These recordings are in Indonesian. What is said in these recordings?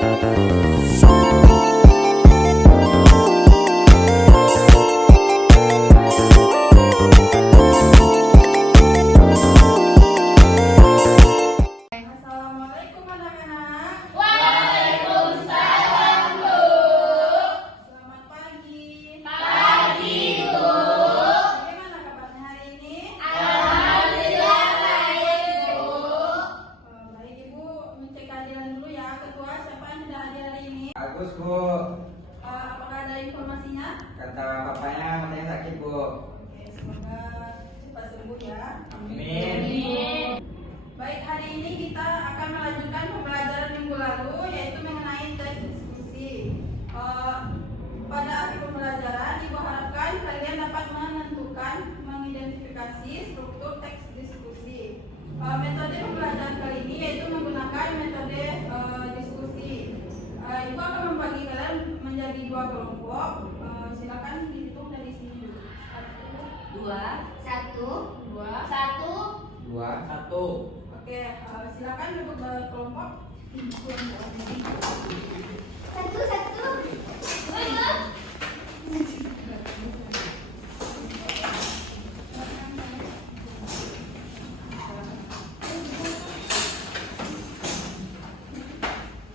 Assalamualaikum anak-anak. Waalaikumsalam, Bu. Selamat pagi. Pagi, Bu. Bagaimana kabarnya hari ini? Alhamdulillah baik, Bu. Baik, Ibu mencek kehadiran dulu ya. Ketua, siapa yang sudah hadir hari ini? Bagus, Bu. Apakah ada informasinya? Kata bapaknya matanya sakit, Bu. Oke, semoga cepat sembuh ya. Amin. Baik, hari ini kita akan melanjutkan pembelajaran minggu lalu, yaitu mengenai teks diskusi. Pada akhir pembelajaran, Ibu harapkan kalian dapat menentukan, mengidentifikasi struktur teks diskusi. Metode pembelajaran kali ini yaitu menggunakan metode diskusi. Ibu akan membagi kalian menjadi dua kelompok. Silakan dihitung dari sini dulu. 1, 2, 1. 2, 1. Oke, silakan duduk berkelompok. Satu.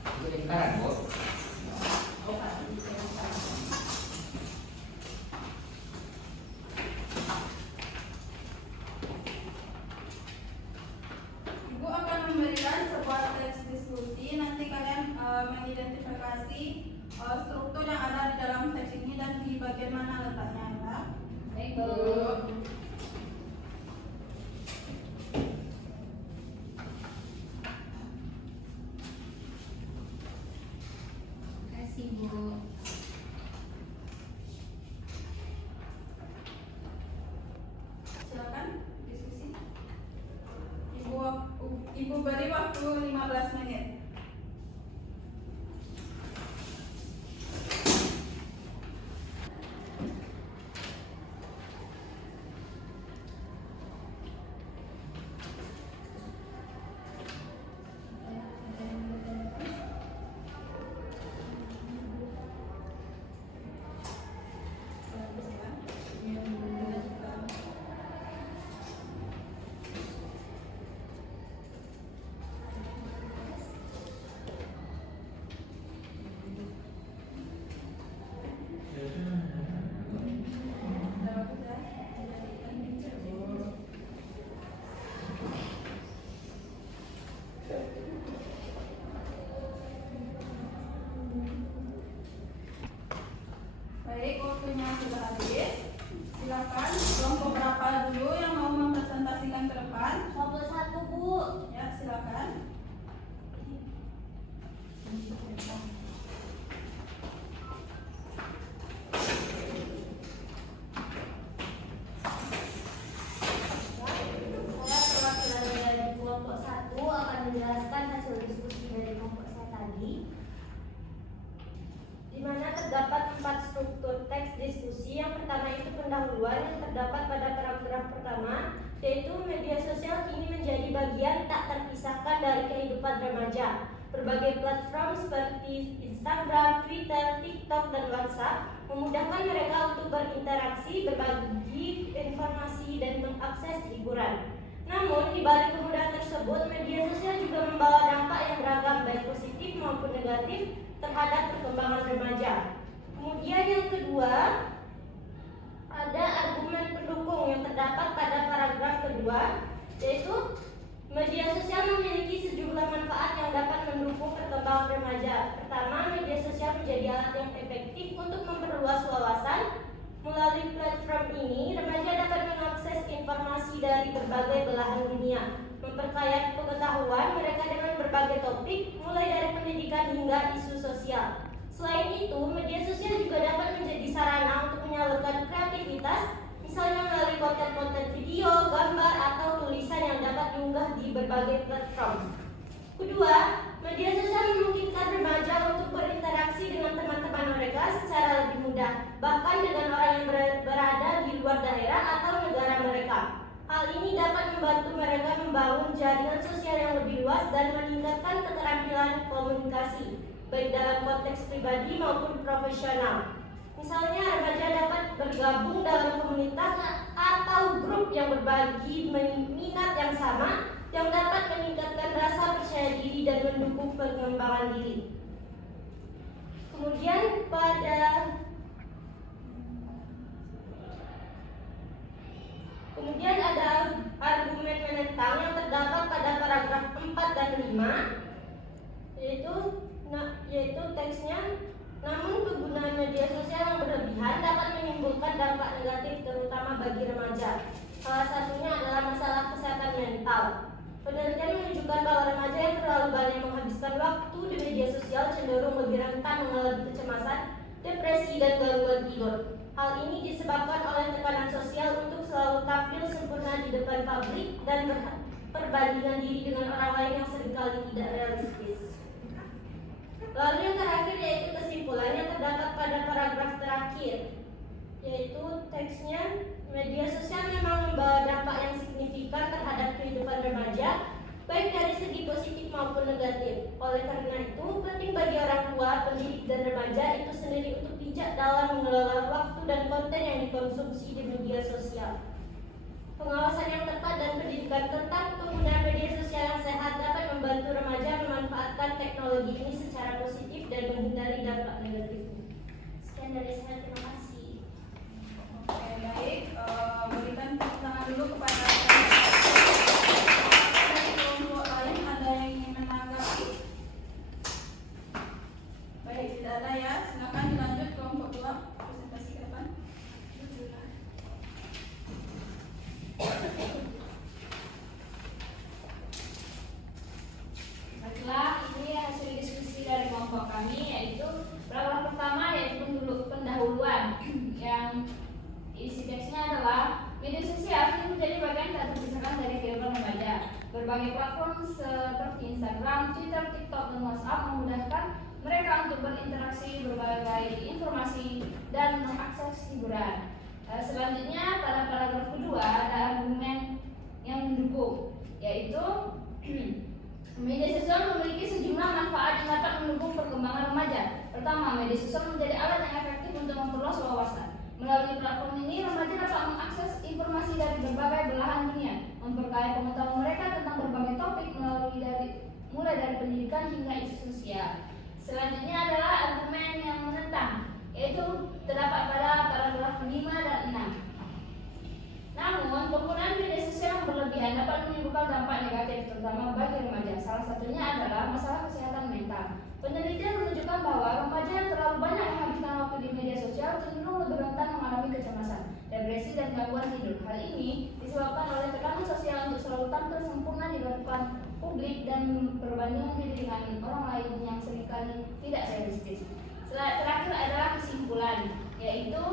Itu lingkaran, Bu. Ibu akan memberikan sebuah teks diskusi. Nanti kalian mengidentifikasi struktur yang ada di dalam teks ini dan di bagian mana letaknya ya. Baik, Bu. Kasih, Bu. Silakan diskusi. Ibu beri waktu 15 menit. Baik, waktunya sudah habis. Silakan kelompok berapa dulu yang mau mempresentasikan ke depan? Kelompok 1, Bu. Ya, silakan. Saya perwakilan dari kelompok 1 akan menjelaskan hasil diskusi dari kelompok saya tadi, di mana terdapat 4 struktur teks diskusi. Yang pertama itu pendahuluan yang terdapat pada paragraf pertama, yaitu media sosial kini menjadi bagian tak terpisahkan dari kehidupan remaja. Berbagai platform seperti Instagram, Twitter, TikTok, dan WhatsApp memudahkan mereka untuk berinteraksi, berbagi informasi, dan mengakses hiburan. Namun, di balik kemudahan tersebut, media sosial juga membawa dampak yang beragam, baik positif maupun negatif, terhadap perkembangan remaja. Kemudian yang kedua, ada argumen pendukung yang terdapat pada paragraf kedua, yaitu media sosial memiliki sejumlah manfaat yang dapat mendukung perkembangan remaja. Pertama, media sosial menjadi alat yang efektif untuk memperluas wawasan. Melalui platform ini, remaja dapat mengakses informasi dari berbagai belahan dunia, memperkaya pengetahuan mereka dengan berbagai topik, mulai dari pendidikan hingga isu sosial. Selain itu, media sosial juga dapat menjadi sarana untuk menyalurkan kreativitas, misalnya melalui konten-konten video, gambar, atau tulisan yang dapat diunggah di berbagai platform. Kedua, media sosial memungkinkan remaja untuk berinteraksi dengan teman-teman mereka secara lebih mudah, bahkan dengan orang yang berada di luar daerah atau negara mereka. Hal ini dapat membantu mereka membangun jaringan sosial yang lebih luas dan meningkatkan keterampilan komunikasi. baik dalam konteks pribadi maupun profesional. Misalnya, remaja dapat bergabung dalam komunitas atau grup yang berbagi minat yang sama, yang dapat meningkatkan rasa percaya diri dan mendukung pengembangan diri. Kemudian ada argumen menentang yang terdapat pada paragraf 4 dan 5, yaitu teksnya, namun penggunaan media sosial yang berlebihan dapat menimbulkan dampak negatif terutama bagi remaja. Salah satunya adalah masalah kesehatan mental. Penelitian menunjukkan bahwa remaja yang terlalu banyak menghabiskan waktu di media sosial cenderung lebih rentan mengalami kecemasan, depresi, dan gangguan tidur. Hal ini disebabkan oleh tekanan sosial untuk selalu tampil sempurna di depan publik dan perbandingan diri dengan orang lain yang seringkali tidak realistis. Lalu yang terakhir yaitu kesimpulan yang terdapat pada paragraf terakhir, yaitu teksnya, media sosial memang membawa dampak yang signifikan terhadap kehidupan remaja, baik dari segi positif maupun negatif. Oleh karena itu, penting bagi orang tua, pendidik, dan remaja itu sendiri untuk bijak dalam mengelola waktu dan konten yang dikonsumsi di media sosial. Pengawasan yang tepat dan pendidikan tentang penggunaan media sosial yang sehat dapat membantu remaja memanfaatkan teknologi ini secara positif dan menghindari dampak negatifnya. Sekian dari saya, terima kasih. Oke, baik. Berikan tepuk tangan dulu kepada dari kelompok lain. Ada yang ingin menanggapi? Baik, tidak ada ya. Silakan dilanjut kelompok 2. Presentasi ke depan. Baiklah, ini hasil diskusi dari kelompok kami, yaitu paragraf pertama yaitu pendahuluan yang isi teksnya adalah media sosial ini menjadi bagian tak terpisahkan dari kehidupan remaja. Berbagai platform seperti Instagram, Twitter, TikTok, dan WhatsApp memudahkan mereka untuk berinteraksi, berbagai informasi, dan mengakses hiburan. Selanjutnya pada paragraf kedua ada argumen yang mendukung, yaitu media sosial memiliki sejumlah manfaat yang dapat mendukung perkembangan remaja. Pertama, media sosial menjadi alat yang efektif untuk memperluas wawasan. Melalui platform ini, remaja dapat mengakses informasi dari berbagai belahan dunia, memperkaya pengetahuan mereka tentang berbagai topik mulai dari pendidikan hingga isu sosial. Selanjutnya adalah argumen yang menentang, yaitu terdapat pada paragraf 5 dan 6. Namun, penggunaan media sosial yang berlebihan dapat menimbulkan dampak negatif, terutama bagi remaja. Salah satunya adalah masalah kesehatan mental. Penelitian menunjukkan bahwa remaja yang terlalu banyak menghabiskan waktu di media sosial cenderung lebih rentan mengalami kecemasan, depresi, dan gangguan tidur. Hal ini disebabkan oleh tekanan sosial untuk selalu tampil sempurna di depan publik dan perbandingan diri dengan orang lain yang seringkali tidak realistis. Terakhir adalah kesimpulan, yaitu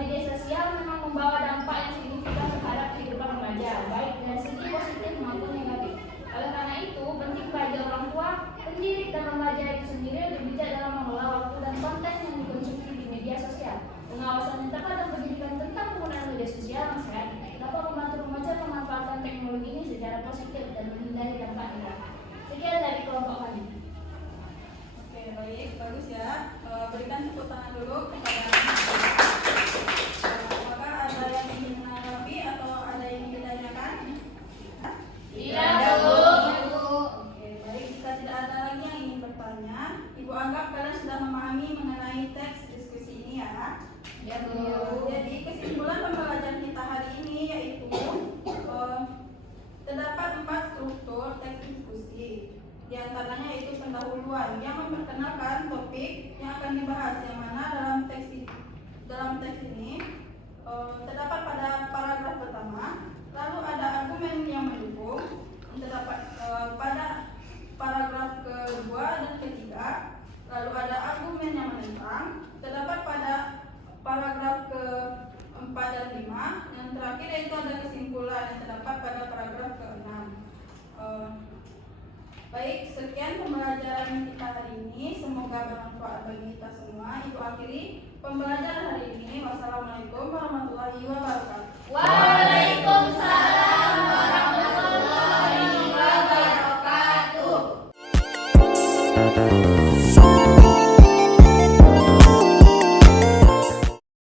media sosial memang membawa dampak yang signifikan terhadap kehidupan remaja, baik dari segi positif maupun negatif. Oleh karena itu, penting bagi orang tua, pendidik, dan remaja itu sendiri berbijak dalam mengelola waktu dan konten yang dikonsumsi di media sosial. Pengawasan yang tepat dan pendidikan tentang penggunaan media sosial yang sehat dapat membantu remaja memanfaatkan teknologi ini secara positif dan menghindari dampak negatif. Sekian dari kelompok kami. Oke, baik, bagus ya. Berikan tepuk tangan dulu kepada apakah ada yang ingin menanggapi atau ada yang ingin ditanyakan? Tidak, Bu. Oke, baik. Jika tidak ada lagi yang ingin bertanya, Ibu anggap kalian sudah memahami mengenai teks diskusi ini ya. Ya, Bu. Jadi kesimpulan pembelajaran kita hari ini yaitu terdapat 4 struktur teks diskusi. Di antaranya yaitu pendahuluan yang memperkenalkan topik yang akan dibahas, yang mana dalam teks ini terdapat pada paragraf pertama. Lalu ada argumen yang mendukung yang terdapat pada paragraf kedua dan ketiga. Lalu ada argumen yang menentang terdapat pada paragraf keempat dan 5. Yang terakhir yaitu ada kesimpulan yang terdapat pada paragraf ke-6. Baik, sekian pembelajaran kita hari ini. Semoga bermanfaat bagi kita semua. Ibu akhiri pembelajaran hari ini. Wassalamualaikum warahmatullahi wabarakatuh. Waalaikumsalam warahmatullahi wabarakatuh.